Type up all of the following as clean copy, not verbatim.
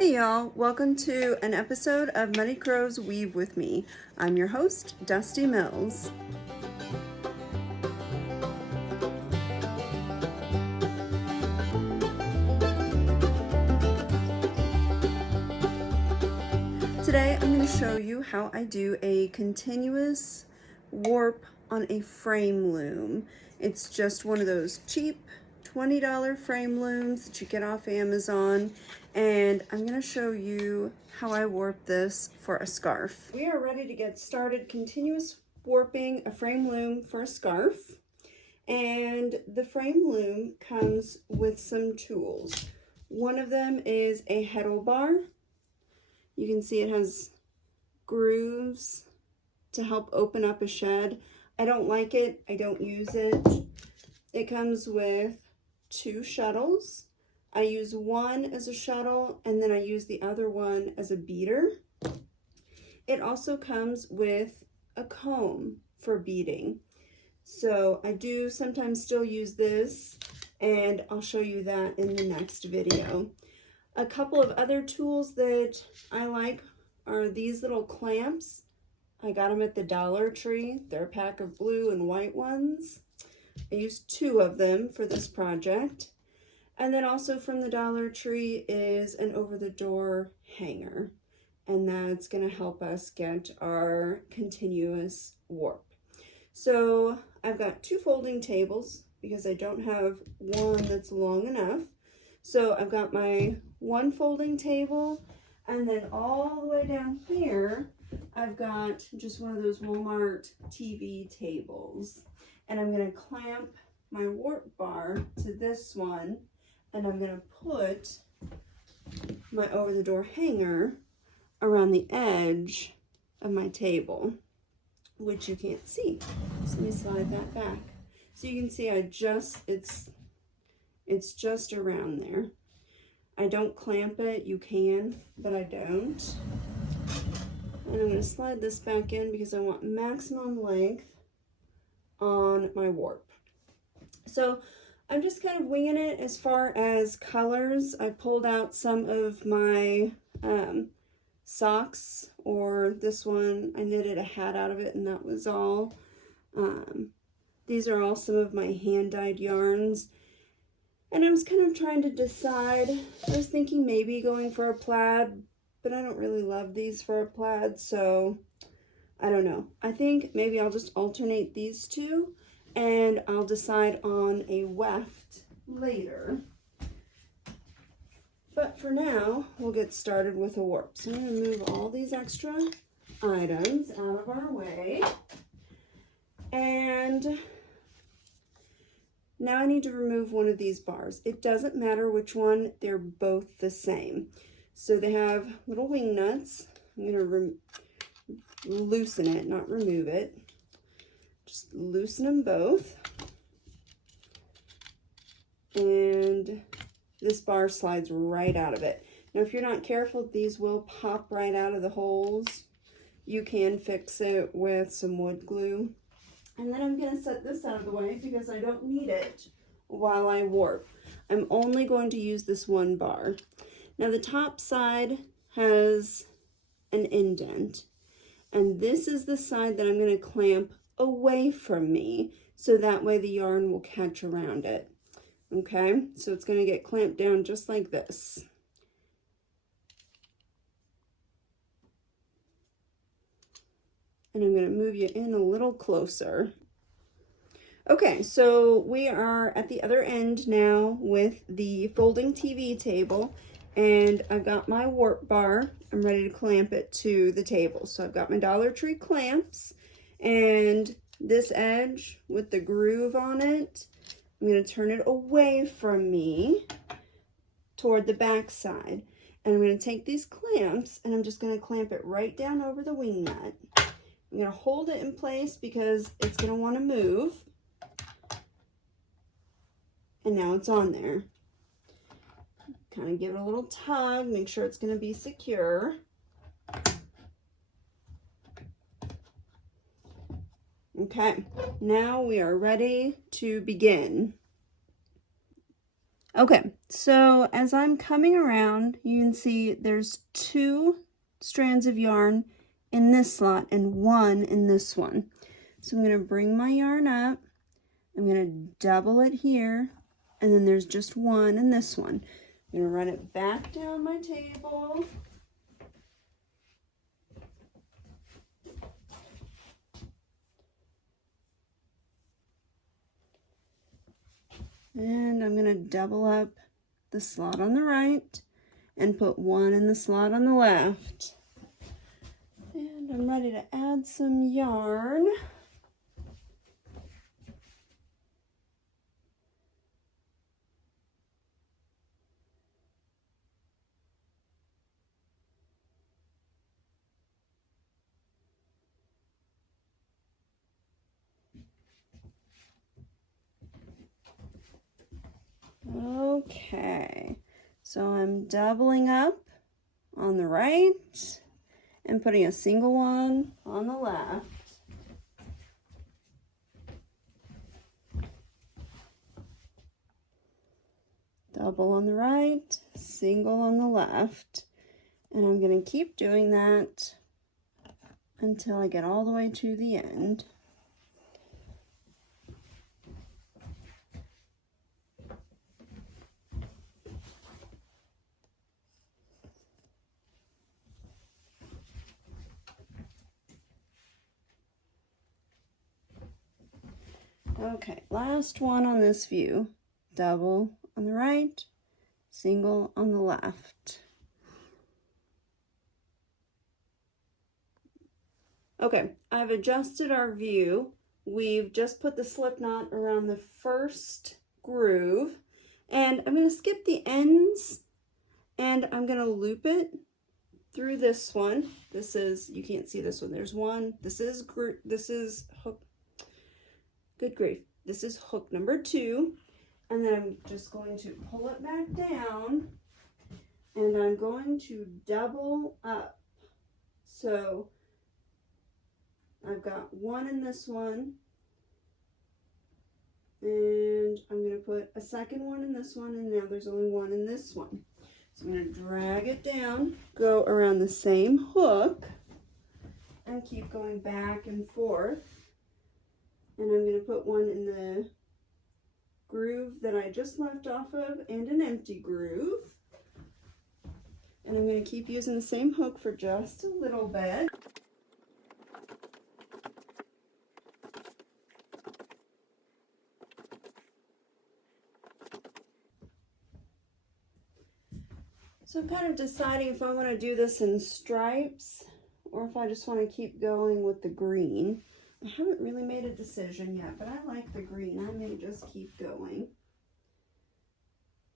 Hey y'all, welcome to an episode of Muddy Crow's Weave with Me. I'm your host, Dusty Mills. Today I'm going to show you how I do a continuous warp on a frame loom. It's just one of those cheap $20 frame looms that you get off Amazon, and I'm going to show you how I warp this for a scarf. We are ready to get started continuous warping a frame loom for a scarf, and the frame loom comes with some tools. One of them is a heddle bar. You can see it has grooves to help open up a shed. I don't like it, I don't use it. It comes with two shuttles. I use one as a shuttle and then I use the other one as a beater. It also comes with a comb for beading. So I do sometimes still use this, and I'll show you that in the next video. A couple of other tools that I like are these little clamps. I got them at the Dollar Tree. They're a pack of blue and white ones. I used two of them for this project. And then also from the Dollar Tree is an over-the-door hanger. And that's going to help us get our continuous warp. So I've got two folding tables because I don't have one that's long enough. So I've got my one folding table, and then all the way down here, I've got just one of those Walmart TV tables. And I'm going to clamp my warp bar to this one, and I'm going to put my over-the-door hanger around the edge of my table, which you can't see. So let me slide that back. So you can see it's just around there. I don't clamp it, you can, but I don't. And I'm going to slide this back in because I want maximum length on my warp. So I'm just kind of winging it as far as colors. I pulled out some of my socks, or this one, I knitted a hat out of it and that was all. These are all some of my hand-dyed yarns. And I was kind of trying to decide. I was thinking maybe going for a plaid, but I don't really love these for a plaid, so I don't know. I think maybe I'll just alternate these two, and I'll decide on a weft later. But for now, we'll get started with a warp. So I'm going to move all these extra items out of our way. And now I need to remove one of these bars. It doesn't matter which one, they're both the same. So they have little wing nuts. I'm going to loosen it, not remove it. Just loosen them both. And this bar slides right out of it. Now if you're not careful, these will pop right out of the holes. You can fix it with some wood glue. And then I'm going to set this out of the way because I don't need it while I warp. I'm only going to use this one bar. Now the top side has an indent, and this is the side that I'm going to clamp away from me, so that way the yarn will catch around it. Okay, so it's going to get clamped down just like this. And I'm going to move you in a little closer. Okay, so we are at the other end now with the folding TV table, and I've got my warp bar. I'm ready to clamp it to the table. So I've got my Dollar Tree clamps, and this edge with the groove on it, I'm going to turn it away from me toward the back side. And I'm going to take these clamps, and I'm just going to clamp it right down over the wing nut. I'm going to hold it in place because it's going to want to move. And now it's on there. Kind of give it a little tug, make sure it's going to be secure. Okay, now we are ready to begin. Okay, so as I'm coming around, you can see there's 2 strands of yarn in this slot and 1 in this one. So I'm going to bring my yarn up, I'm going to double it here, and then there's just 1 in this one. I'm going to run it back down my table. And I'm going to double up the slot on the right and put 1 in the slot on the left. And I'm ready to add some yarn. Okay, so I'm doubling up on the right and putting a single one on the left. Double on the right, single on the left. And I'm going to keep doing that until I get all the way to the end. Okay, last one on this view. Double on the right, single on the left. Okay, I've adjusted our view. We've just put the slip knot around the first groove, and I'm going to skip the ends, and I'm going to loop it through this one. This is, you can't see this one, there's one. This is hook, good grief. This is hook number 2, and then I'm just going to pull it back down, and I'm going to double up. So I've got 1 in this one, and I'm going to put a second one in this one, and now there's only 1 in this one. So I'm going to drag it down, go around the same hook, and keep going back and forth. And I'm going to put 1 in the groove that I just left off of and an empty groove. And I'm going to keep using the same hook for just a little bit. So I'm kind of deciding if I want to do this in stripes or if I just want to keep going with the green. I haven't really made a decision yet, but I like the green. I may just keep going.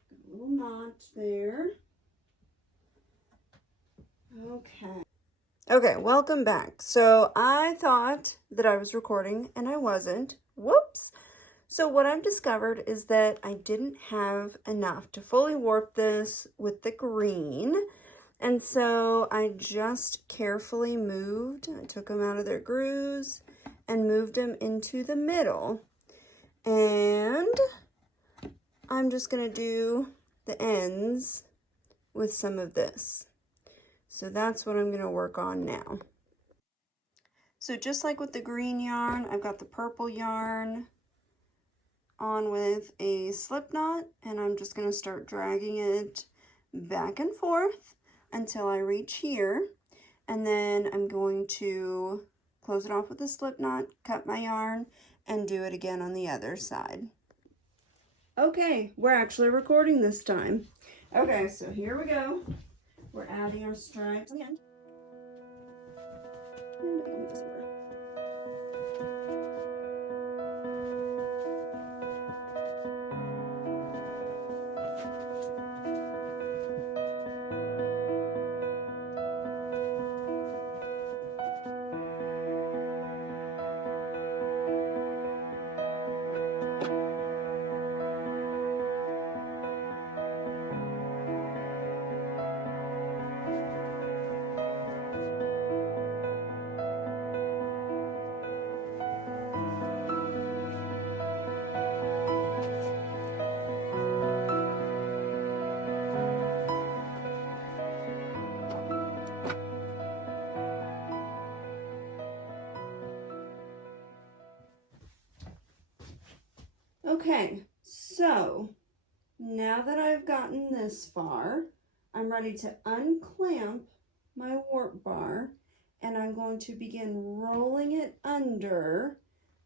Got a little knot there. Okay. Okay, welcome back. So I thought that I was recording and I wasn't. Whoops. So what I've discovered is that I didn't have enough to fully warp this with the green. And so I just carefully moved, I took them out of their grooves and moved them into the middle. And I'm just going to do the ends with some of this. So that's what I'm going to work on now. So just like with the green yarn, I've got the purple yarn on with a slip knot, and I'm just going to start dragging it back and forth until I reach here, and then I'm going to close it off with a slip knot, cut my yarn, and do it again on the other side. Okay, we're actually recording this time. Okay, so here we go. We're adding our stripes at the end. And let me move this over. Okay, so now that I've gotten this far, I'm ready to unclamp my warp bar, and I'm going to begin rolling it under,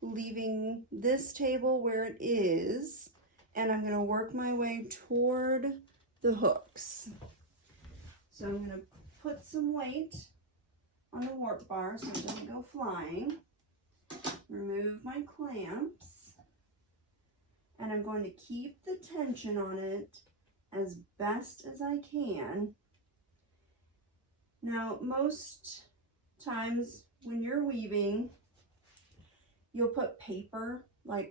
leaving this table where it is, and I'm going to work my way toward the hooks. So I'm going to put some weight on the warp bar so it doesn't go flying. Remove my clamps, and I'm going to keep the tension on it as best as I can. Now, most times when you're weaving, you'll put paper, like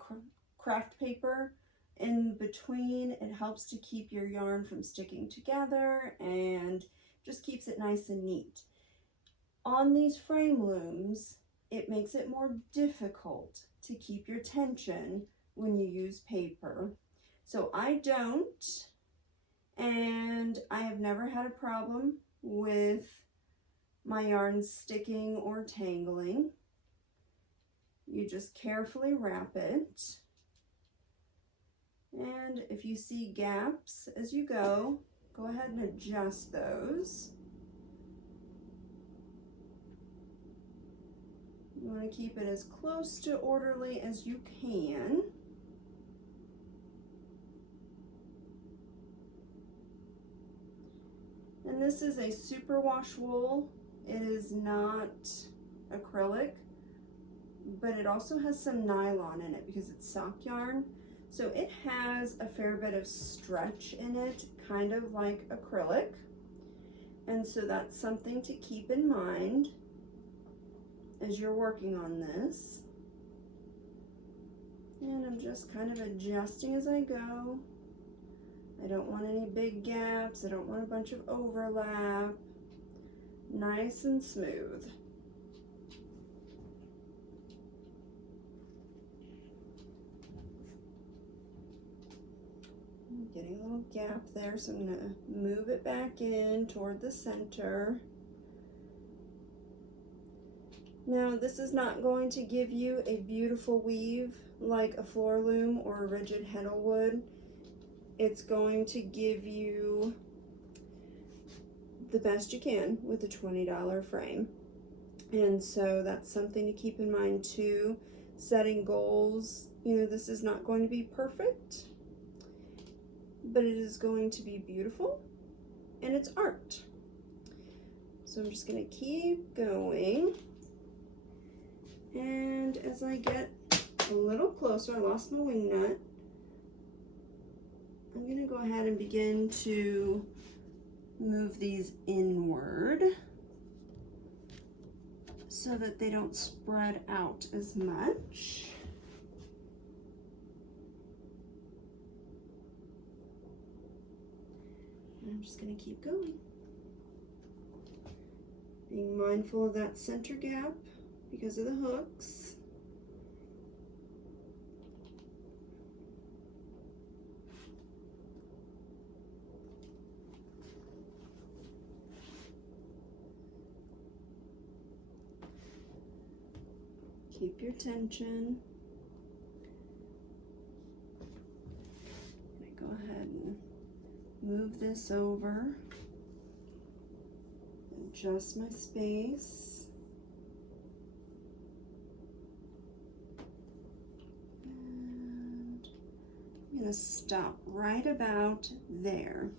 craft paper, in between. It helps to keep your yarn from sticking together and just keeps it nice and neat. On these frame looms, it makes it more difficult to keep your tension when you use paper. So I don't, and I have never had a problem with my yarn sticking or tangling. You just carefully wrap it, and if you see gaps as you go ahead and adjust those. You want to keep it as close to orderly as you can. And this is a superwash wool. It is not acrylic, but it also has some nylon in it because it's sock yarn. So it has a fair bit of stretch in it, kind of like acrylic. And so that's something to keep in mind as you're working on this. And I'm just kind of adjusting as I go. I don't want any big gaps. I don't want a bunch of overlap. Nice and smooth. I'm getting a little gap there, so I'm going to move it back in toward the center. Now, this is not going to give you a beautiful weave like a floor loom or a rigid heddle would. It's going to give you the best you can with a $20 frame. And so that's something to keep in mind too. Setting goals, you know, this is not going to be perfect, but it is going to be beautiful, and it's art. So I'm just going to keep going. And as I get a little closer, I lost my wing nut. I'm going to go ahead and begin to move these inward so that they don't spread out as much. And I'm just going to keep going. Being mindful of that center gap because of the hooks. Keep your tension. I'm gonna go ahead and move this over. Adjust my space. And I'm gonna stop right about there.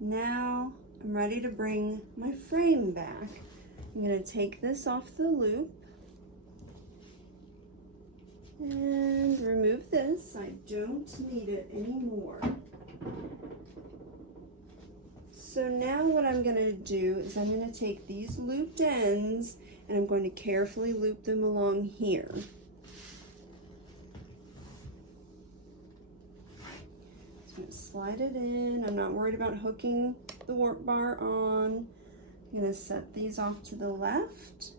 Now I'm ready to bring my frame back. I'm gonna take this off the loop and remove this. I don't need it anymore. So now what I'm going to do is I'm going to take these looped ends and I'm going to carefully loop them along here. So I'm going to slide it in. I'm not worried about hooking the warp bar on. I'm going to set these off to the left,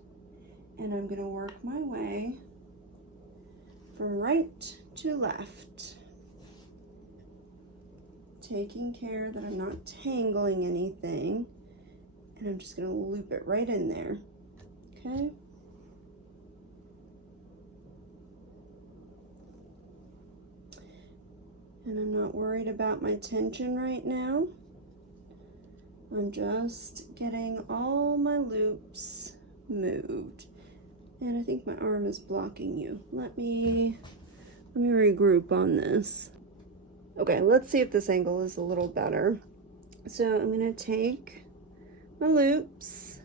and I'm going to work my way from right to left, taking care that I'm not tangling anything, and I'm just going to loop it right in there. Okay. And I'm not worried about my tension right now. I'm just getting all my loops moved. And I think my arm is blocking you. Let me regroup on this. Okay, let's see if this angle is a little better. So I'm gonna take my loops,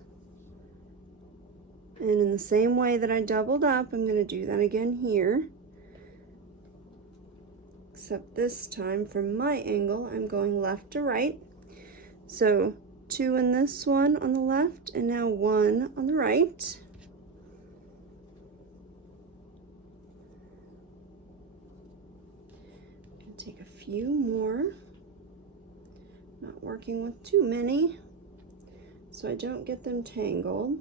and in the same way that I doubled up, I'm gonna do that again here. Except this time from my angle, I'm going left to right. So 2 in this one on the left, and now 1 on the right. I'm gonna take a few more. Not working with too many, so I don't get them tangled.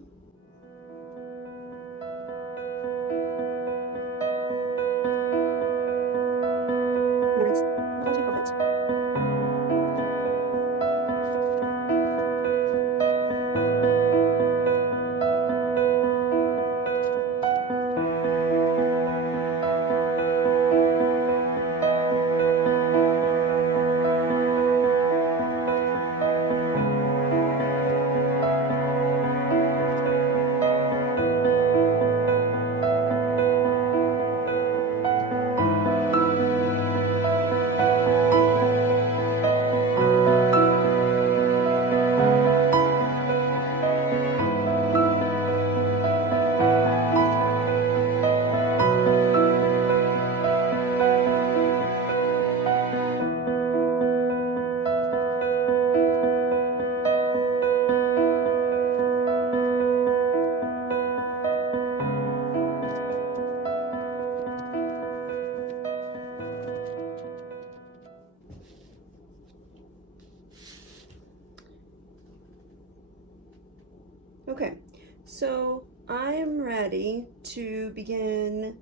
Okay, so I am ready to begin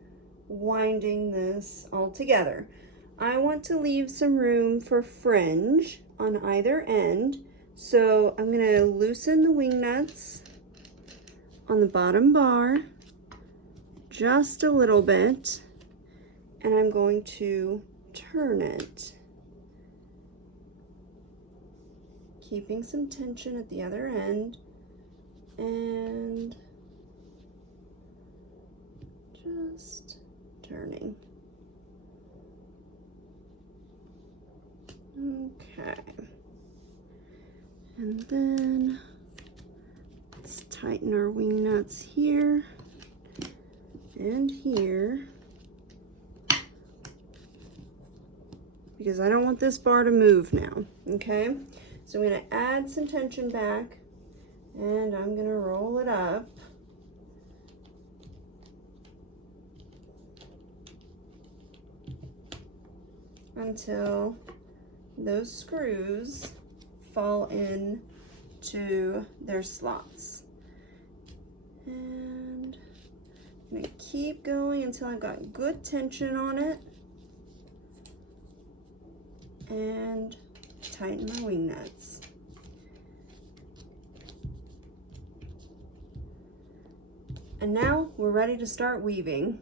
winding this all together. I want to leave some room for fringe on either end, so I'm going to loosen the wing nuts on the bottom bar just a little bit, and I'm going to turn it, keeping some tension at the other end, and just turning. Okay. And then let's tighten our wing nuts here and here, because I don't want this bar to move now, okay? So I'm gonna add some tension back, and I'm gonna roll it up until those screws fall in to their slots. And I'm gonna keep going until I've got good tension on it, and tighten my wing nuts. And now we're ready to start weaving.